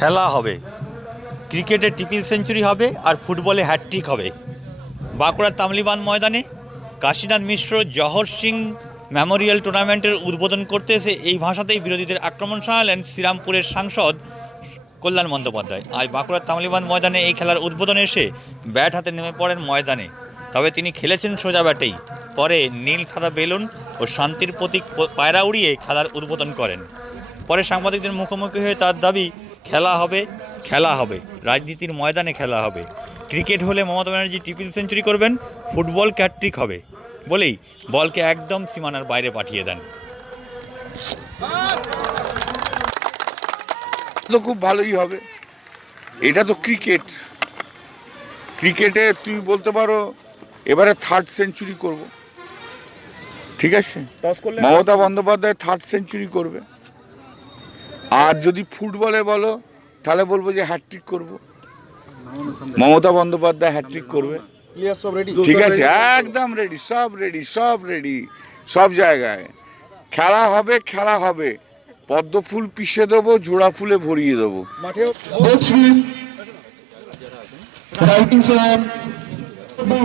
খেলা হবে, ক্রিকেটে ট্রিপল সেঞ্চুরি হবে আর ফুটবলে হ্যাটট্রিক হবে। বাঁকুড়ার তামলিবান ময়দানে কাশীনাথ মিশ্র জওহর সিং মেমোরিয়াল টুর্নামেন্টের উদ্বোধন করতে এসে এই ভাষাতেই বিরোধীদের আক্রমণ শানালেন শ্রীরামপুরের সাংসদ কল্যাণ বন্দ্যোপাধ্যায়। আজ বাঁকুড়ার তামলিবান ময়দানে এই খেলার উদ্বোধনে এসে ব্যাট হাতে নেমে পড়েন ময়দানে। তবে তিনি খেলেছেন সোজা ব্যাটেই। পরে নীল সাদা বেলুন ও শান্তির প্রতীক পায়রা উড়িয়ে খেলার উদ্বোধন করেন। পরে সাংবাদিকদের মুখোমুখি হয়ে তার দাবি, খেলা হবে, খেলা হবে, রাজনীতির ময়দানে খেলা হবে। ক্রিকেট হলে মমতা ব্যানার্জি ট্রিপল সেঞ্চুরি করবেন, ফুটবল হ্যাটট্রিক হবে বলেই বলকে একদম সীমানার বাইরে পাঠিয়ে দেন। তো খুব ভালোই হবে, এটা তো ক্রিকেট। ক্রিকেটে তুমি বলতে পারো এবারে থার্ড সেঞ্চুরি করব, ঠিক আছে, মমতা বন্দ্যোপাধ্যায় থার্ড সেঞ্চুরি করবে। আর যদি ফুটবলে বলো তাহলে বলবো যে হ্যাটট্রিক করব, মমতা বন্দ্যোপাধ্যায় হ্যাটট্রিক করবে। ঠিক আছে, একদম রেডি, সব রেডি, সব রেডি, সব জায়গায় খেলা হবে, খেলা হবে। পদ্ম ফুল পিষে দেবো, জোড়া ফুলে ভরিয়ে দেবো।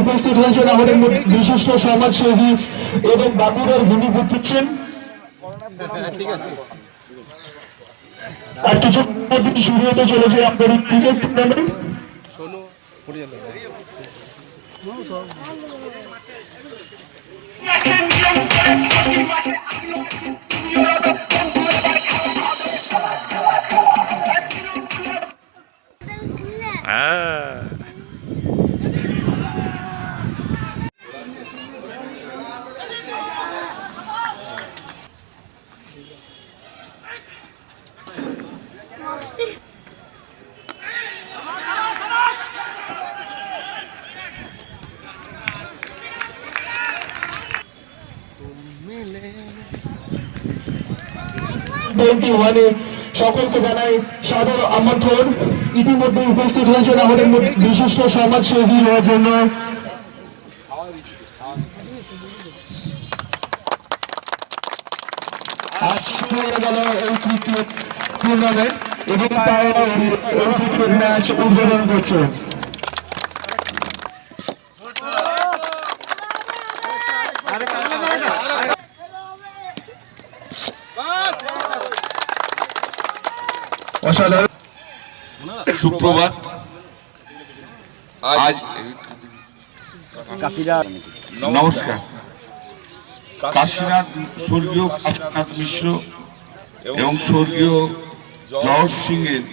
উপস্থিত হয়েছেন আমাদের বিশিষ্ট সমাজসেবী এবং বাঁকুড়ার ভূমিপুত্র ছিলেন। আর কিছু শুরু হতে চলেছে আপনাদের ক্রিকেট টুর্নামেন্ট। সকলকে জানাই সাদর আমন্ত্রণ। ইতিমধ্যে উপস্থিত হয়েছেন আমাদের বিশিষ্ট সমাজসেবী হওয়ার জন্য এই ক্রিকেট টুর্নামেন্ট এবং ক্রিকেট ম্যাচ উদ্বোধন করছে। সুপ্রভাত। আজ নমস্কার। কাশীনাথ, স্বর্গীয় কাশীনাথ মিশ্র এবং স্বর্গীয় জওহর সিং এর